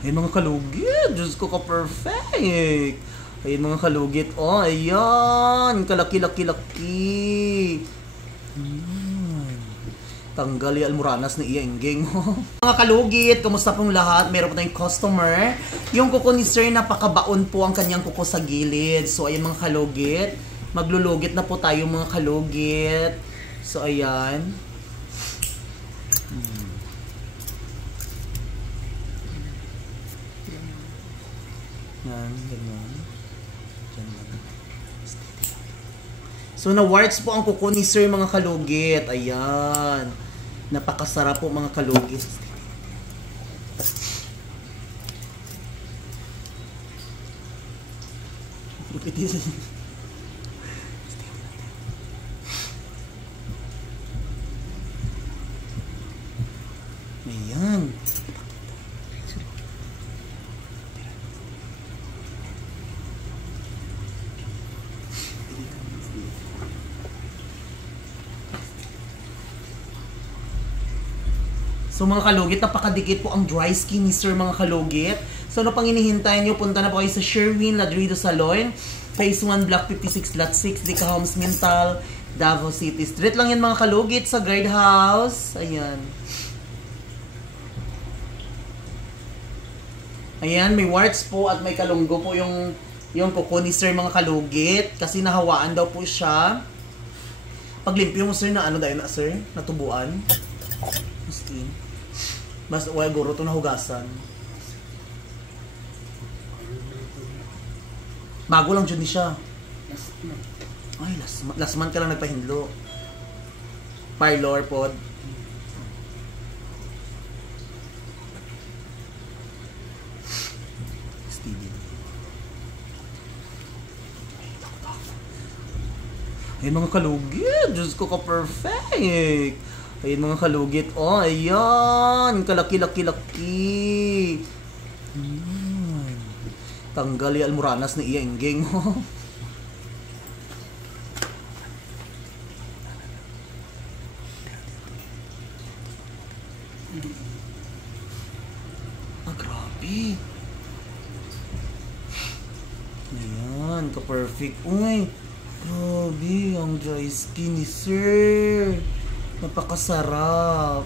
Ay mga kalugit, Diyos ko ka-perfect. Ay mga kalugit, oh, ayan, kalaki-laki-laki. Tanggal yung almoranas ni Ienggeng. Mga kalugit, kamusta pong lahat? Meron po tayong customer. Yung kuko ni Sir, napakabaon po ang kanyang kuko sa gilid. So, ayan mga kalugit. Maglulugit na po tayo mga kalugit. So, ayan. Yan, ganyan. So, na-warts po ang kuko ni Sir mga kalugit. Ayan. Napakasarap po mga kalugit. Ayan. So mga kalugit, napakadikit po ang dry skin ni Sir mga kalugit. So ano pang hinihintay nyo, punta na po kayo sa Sherwin Ladrido Salon, Phase 1, Block 56, Lot 6, Dica Homes, Mintal, Davao City. Street lang yan mga kalugit sa guardhouse. Ayan. Ayan, may warts po at may kalunggo po yung kuko ni Sir mga kalugit. Kasi nahawaan daw po siya. Paglimpyo mo Sir na ano dahil na Sir, natubuan. Skin. Mas well, guro ito nahugasan. Bago lang dyan siya. Ay, last month ka lang nagpahindlo. Parlor pod. Steven. Ay mga kalugit, Diyos ko ka-perfect. Ay mga kalugit, oh, ayan, kalaki-laki-laki. Tanggal yung almoranas ni Ienggeng. Ah, grabe. Ayan, ka-perfect. Uy, grabe, ang dry skin ni Sir. Napakasarap.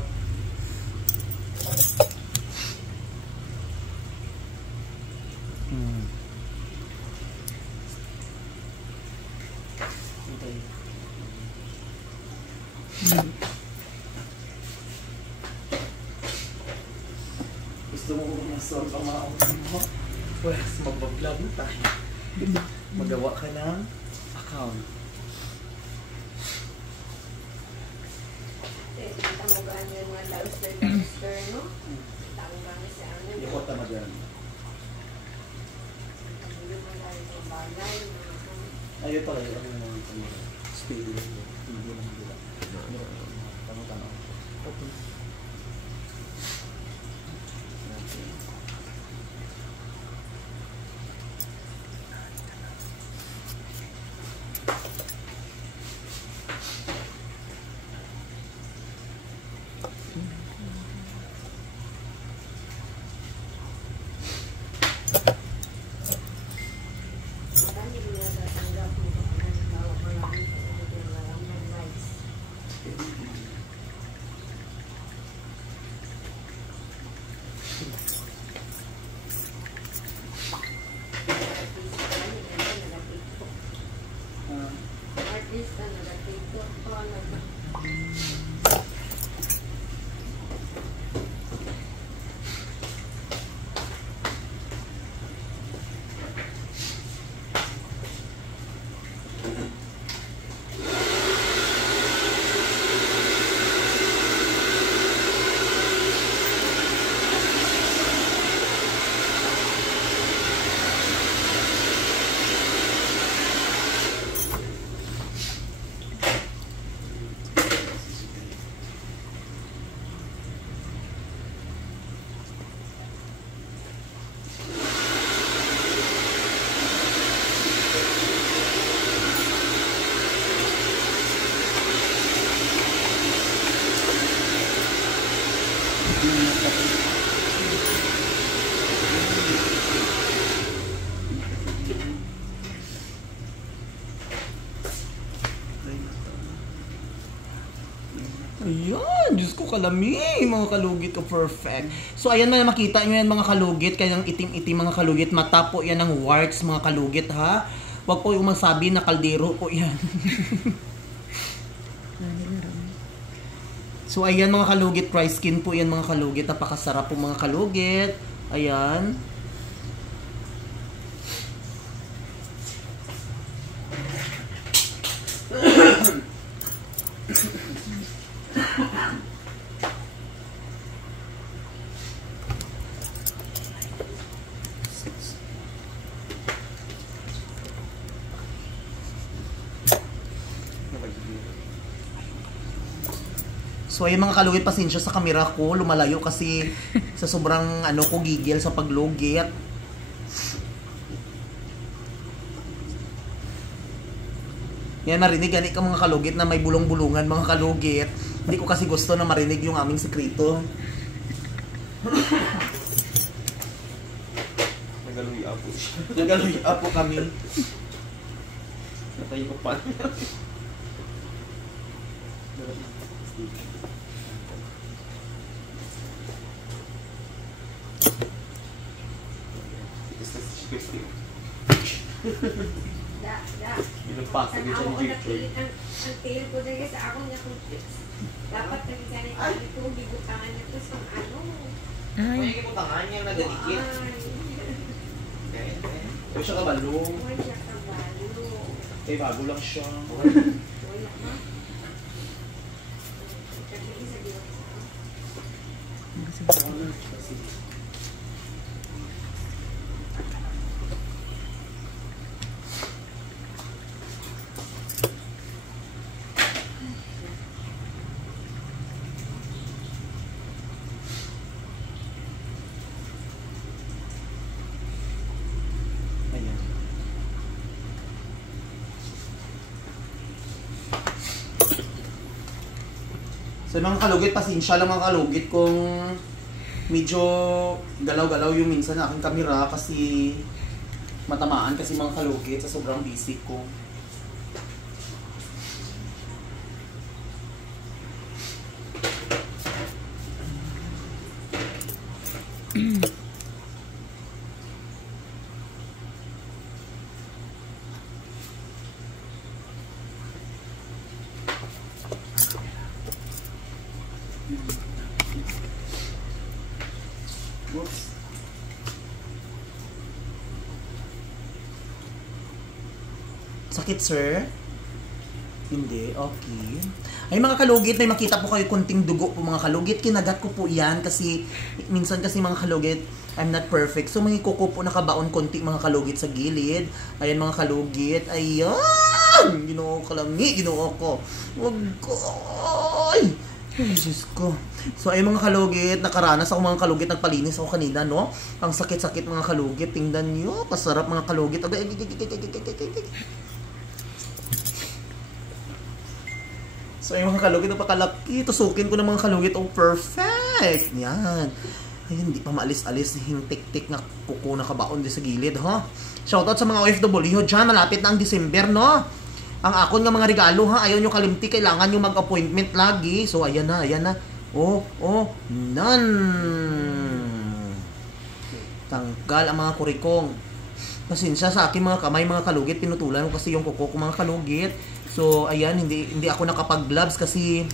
Gusto mo kung masolve ang mga outcome mo? Pwes, mag-vlog na tayo. Magawa ka ng account. Tamagaan yung mga lobster, no? Tamagaan sa ano. Hindi ko tamagaan. Ayun pala yun. Ano naman ito? Stay. Hindi naman nila. Tama-tama. Okay. Ayan, Diyos ko kalami, mga kalugit ko, perfect. So ayan na, makita nyo yan mga kalugit, kanyang itim-itim mga kalugit, mata po yan ng warts mga kalugit ha. Huwag po yung masabi na kaldero po yan. So ayan mga kalugit, dry skin po yan mga kalugit, napakasarap po mga kalugit. Ayan. So ayun mga kalugit, pasensya sa kamera ko, lumalayo kasi sa sobrang ano ko gigil sa paglugit. Yan, marinig gani ka mga kalugit na may bulong-bulungan mga kalugit. Hindi ko kasi gusto na marinig yung aming sekreto. Nagaluya po siya. Nagaluya po kami. Natayo ko pa. Pinapasa din siya ni Jake. Ang tail ko dahil sa ako niya kung dapat nagsanay ko ito, bibutangan niya ito sa ano. May ibutangan niya nagadikit. Ay siya kabalo. Ay, siya kabalo. Eh, bago lang siya. Wala ma. Kasi sa diwa sa So mga kalugit, pasensya lang mga kalugit kung medyo galaw-galaw yung minsan na aking kamera kasi matamaan kasi mga kalugit sa sobrang busy ko. Oops. Sakit, sir? Hindi, okay. Ay mga kalugit, may makita po kayo kunting dugo po mga kalugit. Kinagat ko po yan kasi minsan kasi mga kalugit, I'm not perfect. So may kuko po nakabaon konti mga kalugit sa gilid. Ayan mga kalugit. Ayan! Ginoo ko lang. Ginoo ko. Wag ko. Ay! Jesus ko. So ay mga kalugit, nakaranas ako mga kalugit, nagpalinis ako kanina, no? Ang sakit-sakit mga kalugit. Tingnan nyo, pasarap mga kalugit. So ay mga kalugit, napakalaki. Tusukin ko ng mga kalugit. Oh, perfect! Yan. Ay, hindi pa maalis-alis yung tik-tik na kuko na kabaon din sa gilid, ha? Shoutout sa mga OFW dyan. Malapit na ang December, no? Ang akon nga mga regalo ha, ayaw nyo kalimti, kailangan nyo mag-appointment lagi. So ayan na, ayan na. Oh, nan. Tanggal ang mga kurikong. Pasensya sa akin mga kamay, mga kalugit, pinutulan ko kasi yung kuko ko mga kalugit. So ayan, hindi ako nakapag-gloves kasi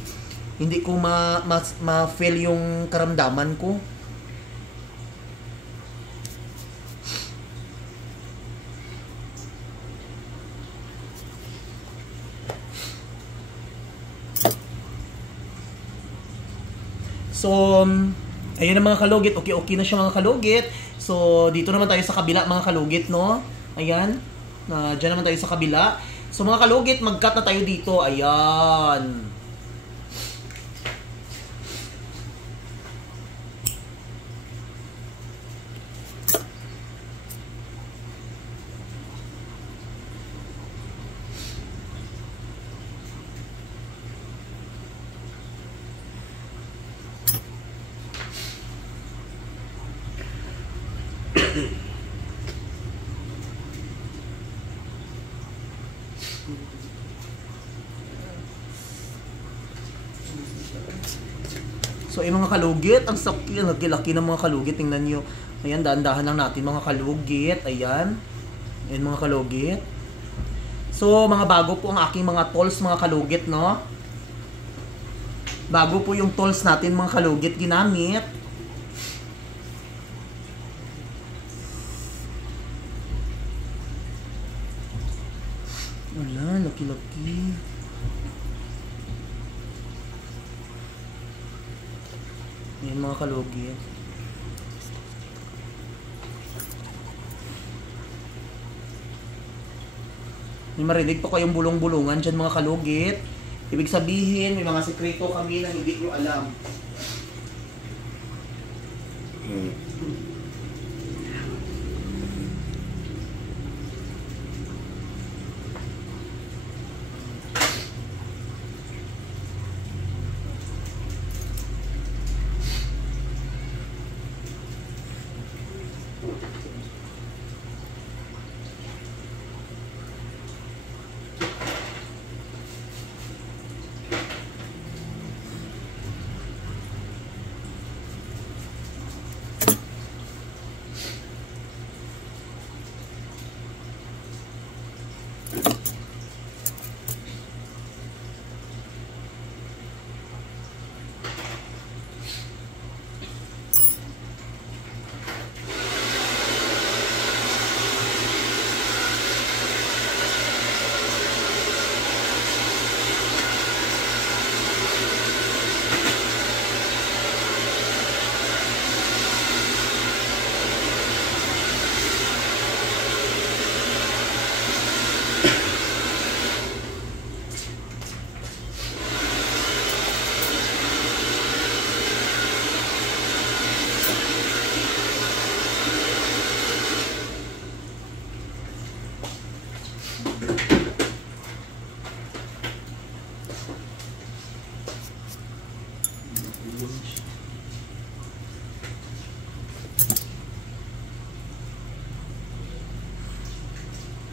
hindi ko ma-feel yung karamdaman ko. So, ayun na mga kalugit. Okay na siya mga kalugit. So, dito naman tayo sa kabila mga kalugit, no? Ayan. Diyan naman tayo sa kabila. So, mga kalugit, mag-cut na tayo dito. Ayan. So, ay mga kalugit, ang sakit, ang laki ng mga kalugit, tingnan nyo. Ayan, dahan-dahan lang natin mga kalugit. Ayan. Ayan mga kalugit. So, mga bago po ang aking mga tools mga kalugit, no? Bago po yung tools natin mga kalugit ginamit. Wala, laki-laki. Ayan mga kalugit. May marinig po kayong bulong-bulungan dyan mga kalugit. Ibig sabihin, may mga sekreto kami na hindi nyo alam.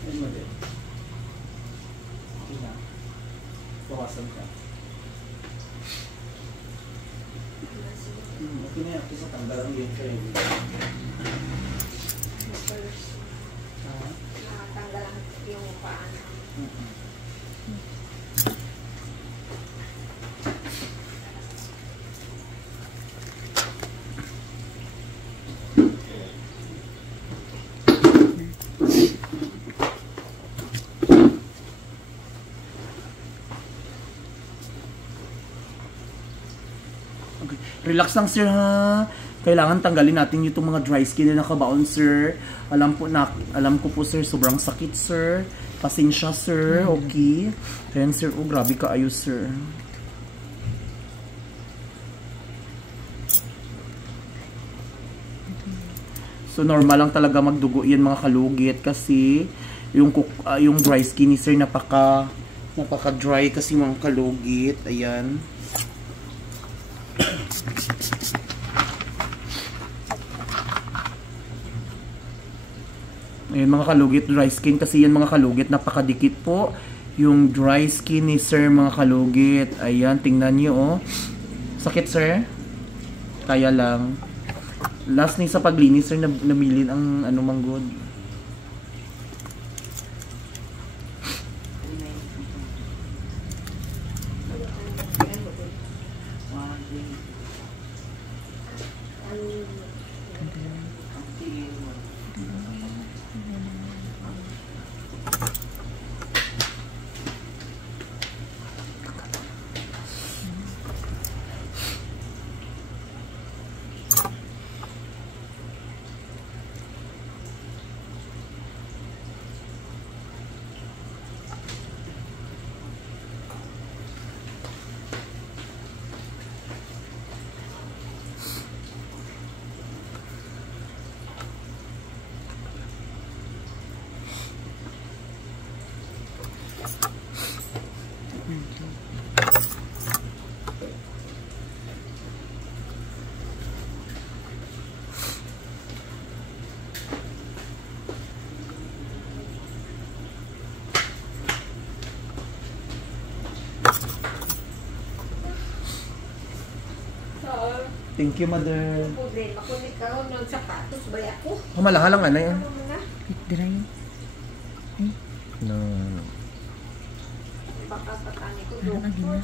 Ayun mo din. Okay na. Bawasan ka. Okay na yan. Kasi tanggal ang yun kayo. Nakatanggal yung paan. Okay. Relax lang sir ha. Kailangan tanggalin natin itong mga dry skin na nakabaon sir. Alam ko po sir, sobrang sakit sir. Pasensya sir, okay. Ayan sir, oh grabe ka ayos sir. So normal lang talaga magdugo yan mga kalugit kasi yung dry skin ni sir napaka dry kasi mga kalugit. Ayan. Ayan mga kalugit, dry skin kasi yan mga kalugit, napakadikit po yung dry skin ni sir mga kalugit. Ayan, tingnan nyo oh. Sakit sir? Kaya lang. Last ni sa paglinis sir, namilin ang ano manggod. Thank you, mother. Problema ko ni karon ng sapatos ba ako? Malahalang ano yun? Ano mo na? Diray. No. Baka patani ko Ano ka gina?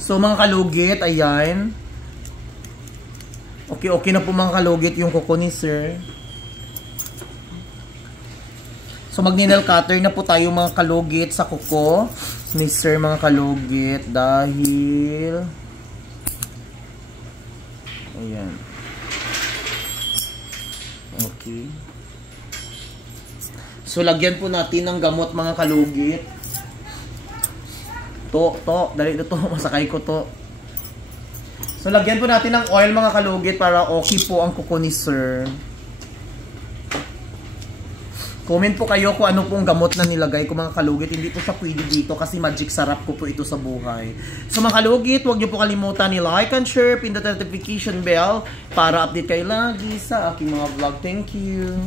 So mga kalugit, ayan. Okay na po mga kalugit yung kuko ni sir. So mag-nail cutter na po tayo mga kalugit sa kuko ni sir mga kalugit dahil ayan. Okay. So lagyan po natin ng gamot mga kalugit. Dali na to, masakay ko to. So lagyan po natin ng oil mga kalugit para okay po ang kuko ni sir. Comment po kayo kung ano pong gamot na nilagay ko mga kalugit. Hindi po siya pwede dito kasi magic sarap ko po ito sa buhay. So mga kalugit, huwag niyo po kalimutan ni like and share, pindot notification bell para update kayo lagi sa aking mga vlog. Thank you!